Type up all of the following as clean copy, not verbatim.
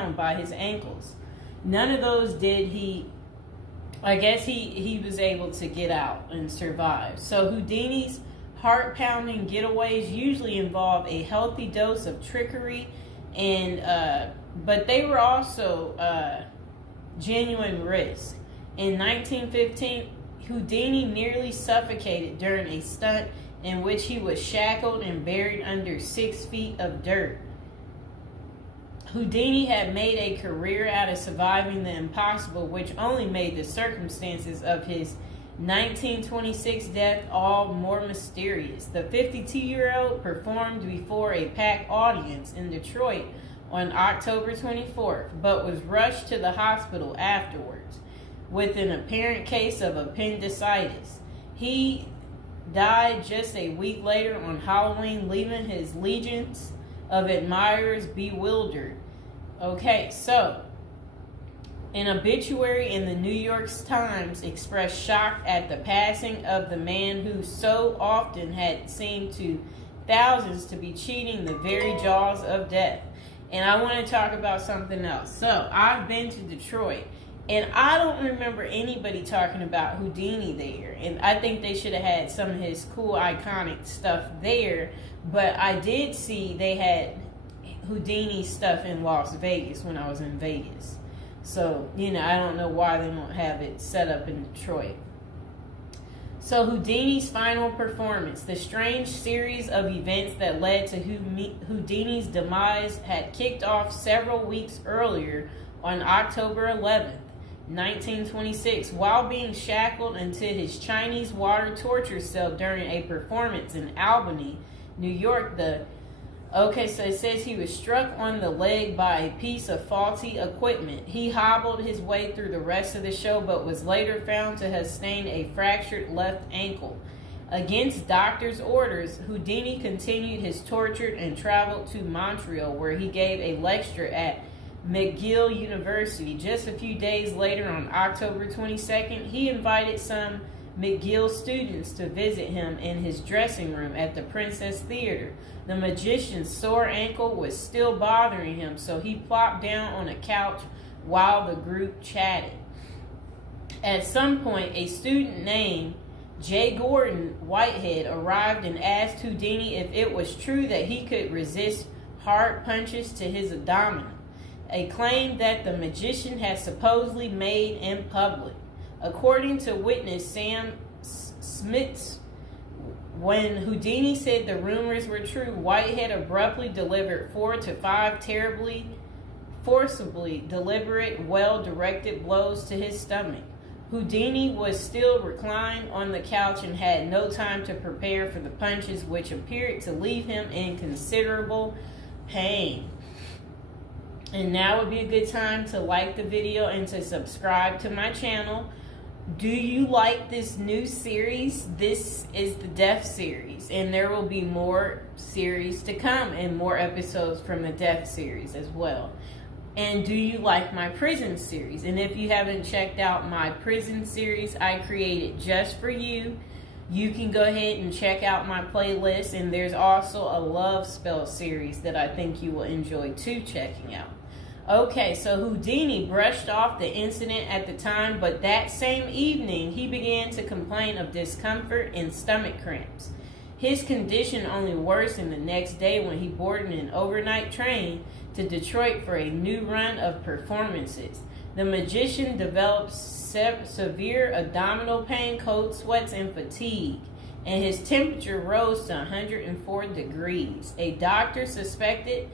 bound by his ankles. None of those did he. I guess he was able to get out and survive. So Houdini's heart-pounding getaways usually involve a healthy dose of trickery, and but they were also genuine risk. In 1915, Houdini nearly suffocated during a stunt in which he was shackled and buried under 6 feet of dirt. Houdini had made a career out of surviving the impossible, which only made the circumstances of his 1926 death all more mysterious. The 52-year-old performed before a packed audience in Detroit on October 24th, but was rushed to the hospital afterwards with an apparent case of appendicitis. He died just a week later on Halloween, leaving his legions of admirers bewildered. Okay, so an obituary in the New York Times expressed shock at the passing of the man who so often had seemed to thousands to be cheating the very jaws of death. And I want to talk about something else. So I've been to Detroit, and I don't remember anybody talking about Houdini there. And I think they should have had some of his cool, iconic stuff there. But I did see they had Houdini stuff in Las Vegas when I was in Vegas. So, I don't know why they don't have it set up in Detroit. So Houdini's final performance, the strange series of events that led to Houdini's demise, had kicked off several weeks earlier on October 11th, 1926, while being shackled into his Chinese water torture cell during a performance in Albany, New York. So it says he was struck on the leg by a piece of faulty equipment. He hobbled his way through the rest of the show, but was later found to have sustained a fractured left ankle. Against doctors' orders, Houdini continued his torture and traveled to Montreal, where he gave a lecture at McGill University. Just a few days later, on October 22nd, he invited some McGill students to visit him in his dressing room at the Princess Theater. The magician's sore ankle was still bothering him, so he plopped down on a couch while the group chatted. At some point, a student named J. Gordon Whitehead arrived and asked Houdini if it was true that he could resist hard punches to his abdomen, a claim that the magician had supposedly made in public. According to witness Sam Smits, when Houdini said the rumors were true, Whitehead abruptly delivered 4 to 5 terribly, forcibly deliberate, well-directed blows to his stomach. Houdini was still reclined on the couch and had no time to prepare for the punches, which appeared to leave him in considerable pain. And now would be a good time to like the video and to subscribe to my channel. Do you like this new series? This is the Death series, and there will be more series to come and more episodes from the Death series as well. And do you like my prison series? And if you haven't checked out my prison series I created just for you, you can go ahead and check out my playlist. And there's also a love spell series that I think you will enjoy too checking out. Okay, so Houdini brushed off the incident at the time, but that same evening he began to complain of discomfort and stomach cramps. His condition only worsened the next day when he boarded an overnight train to Detroit for a new run of performances. The magician developed severe abdominal pain, cold sweats, and fatigue, and his temperature rose to 104 degrees. A doctor suspected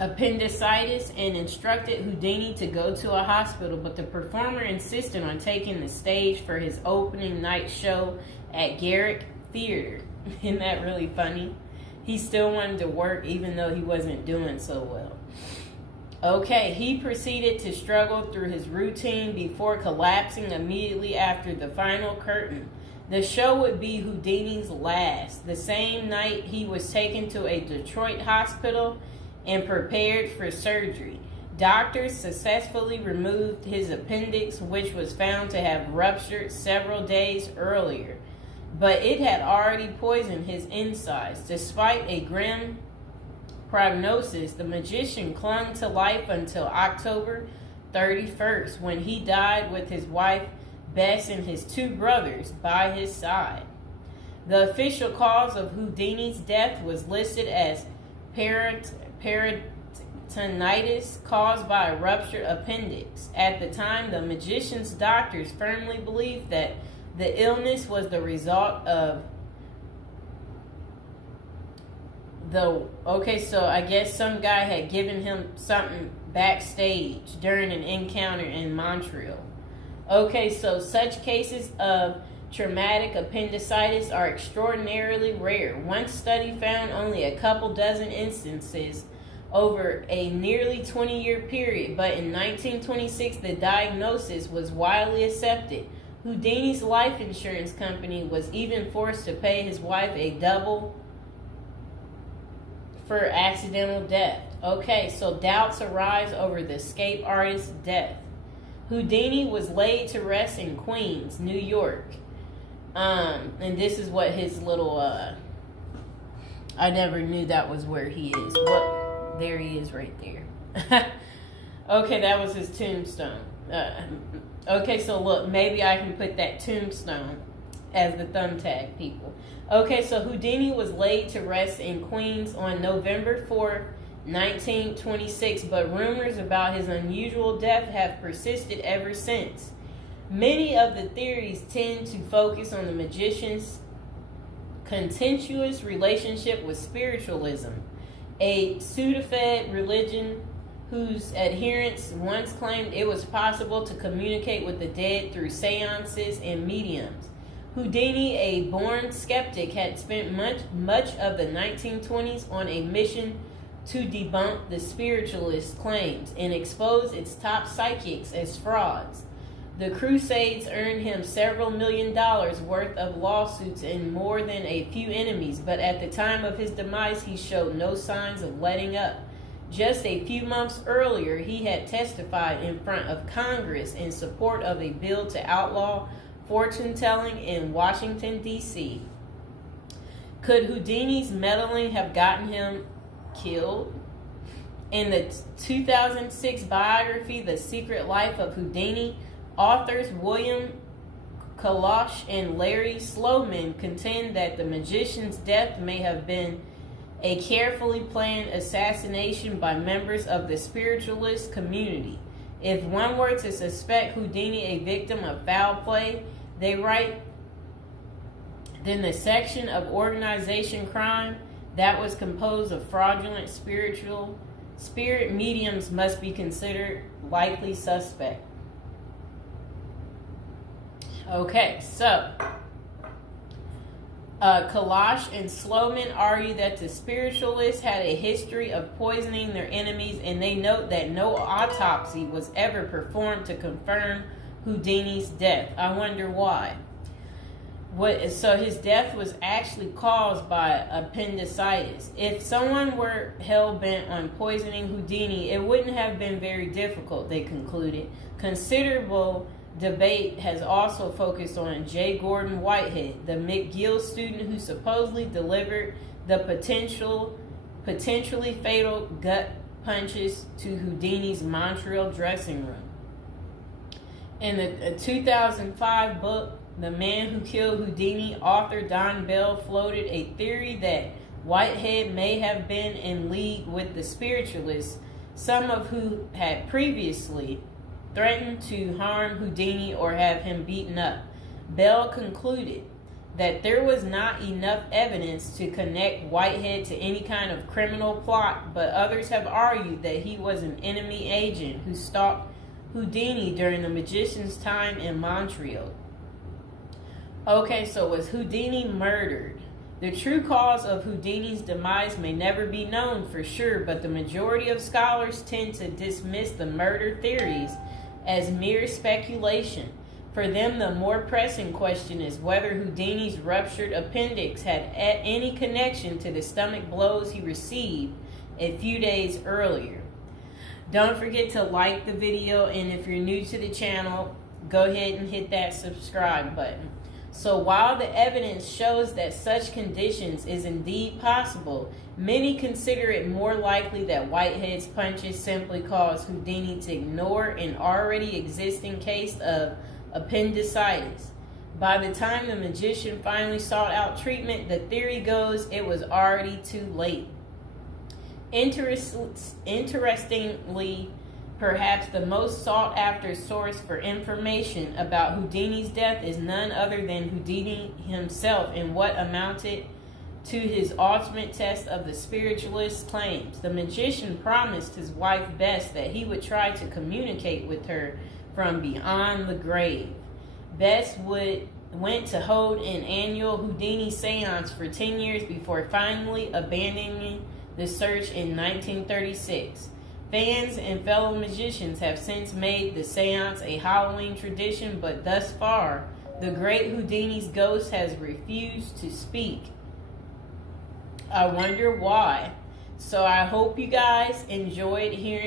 appendicitis and instructed Houdini to go to a hospital, but the performer insisted on taking the stage for his opening night show at Garrick Theater. Isn't that really funny? He still wanted to work even though he wasn't doing so well. Okay, he proceeded to struggle through his routine before collapsing immediately after the final curtain. The show would be Houdini's last. The same night, he was taken to a Detroit hospital and prepared for surgery. Doctors successfully removed his appendix, which was found to have ruptured several days earlier, but it had already poisoned his insides. Despite a grim prognosis, the magician clung to life until October 31st, when he died with his wife Bess and his two brothers by his side. The official cause of Houdini's death was listed as peritonitis caused by a ruptured appendix. At the time, the magician's doctors firmly believed that the illness was the result of so I guess some guy had given him something backstage during an encounter in Montreal. Okay, so such cases of traumatic appendicitis are extraordinarily rare. One study found only a couple dozen instances over a nearly 20-year period, but in 1926 the diagnosis was widely accepted. Houdini's life insurance company was even forced to pay his wife a double for accidental death. Okay, so doubts arise over the escape artist's death. Houdini was laid to rest in Queens, New York. And this is what his little, I never knew that was where he is. There he is right there. Okay, that was his tombstone. Okay, so look, maybe I can put that tombstone as the thumbtack, people. Okay, so Houdini was laid to rest in Queens on November 4th, 1926, but rumors about his unusual death have persisted ever since. Many of the theories tend to focus on the magician's contentious relationship with spiritualism, a pseudo-fed religion whose adherents once claimed it was possible to communicate with the dead through seances and mediums. Houdini, a born skeptic, had spent much of the 1920s on a mission to debunk the spiritualist claims and expose its top psychics as frauds. The crusades earned him several $1 million worth of lawsuits and more than a few enemies, but at the time of his demise he showed no signs of letting up. Just a few months earlier, he had testified in front of Congress in support of a bill to outlaw fortune-telling in Washington, D.C. Could Houdini's meddling have gotten him killed? In the 2006 biography, The Secret Life of Houdini, authors William Kalash and Larry Sloman contend that the magician's death may have been a carefully planned assassination by members of the spiritualist community. If one were to suspect Houdini a victim of foul play, they write, then the section of organization crime that was composed of fraudulent spirit mediums must be considered likely suspect. Okay, so Kalash and Sloman argue that the spiritualists had a history of poisoning their enemies, and they note that no autopsy was ever performed to confirm Houdini's death. I wonder why. So his death was actually caused by appendicitis. If someone were hell-bent on poisoning Houdini, it wouldn't have been very difficult, they concluded. Considerable debate has also focused on J. Gordon Whitehead, the McGill student who supposedly delivered the potentially fatal gut punches to Houdini's Montreal dressing room. In the 2005 book, The Man Who Killed Houdini, author Don Bell floated a theory that Whitehead may have been in league with the spiritualists, some of who had previously threatened to harm Houdini or have him beaten up. Bell concluded that there was not enough evidence to connect Whitehead to any kind of criminal plot, but others have argued that he was an enemy agent who stalked Houdini during the magician's time in Montreal. Okay, so was Houdini murdered? The true cause of Houdini's demise may never be known for sure, but the majority of scholars tend to dismiss the murder theories as mere speculation. For them, the more pressing question is whether Houdini's ruptured appendix had any connection to the stomach blows he received a few days earlier. Don't forget to like the video, and if you're new to the channel, go ahead and hit that subscribe button. So while the evidence shows that such conditions is indeed possible, many consider it more likely that Whitehead's punches simply caused Houdini to ignore an already existing case of appendicitis. By the time the magician finally sought out treatment, the theory goes it was already too late. Interestingly, perhaps the most sought after source for information about Houdini's death is none other than Houdini himself in what amounted to his ultimate test of the spiritualist's claims. The magician promised his wife Bess that he would try to communicate with her from beyond the grave. Bess went to hold an annual Houdini seance for 10 years before finally abandoning the search in 1936. Fans and fellow magicians have since made the seance a Halloween tradition, but thus far, the great Houdini's ghost has refused to speak. I wonder why. So I hope you guys enjoyed hearing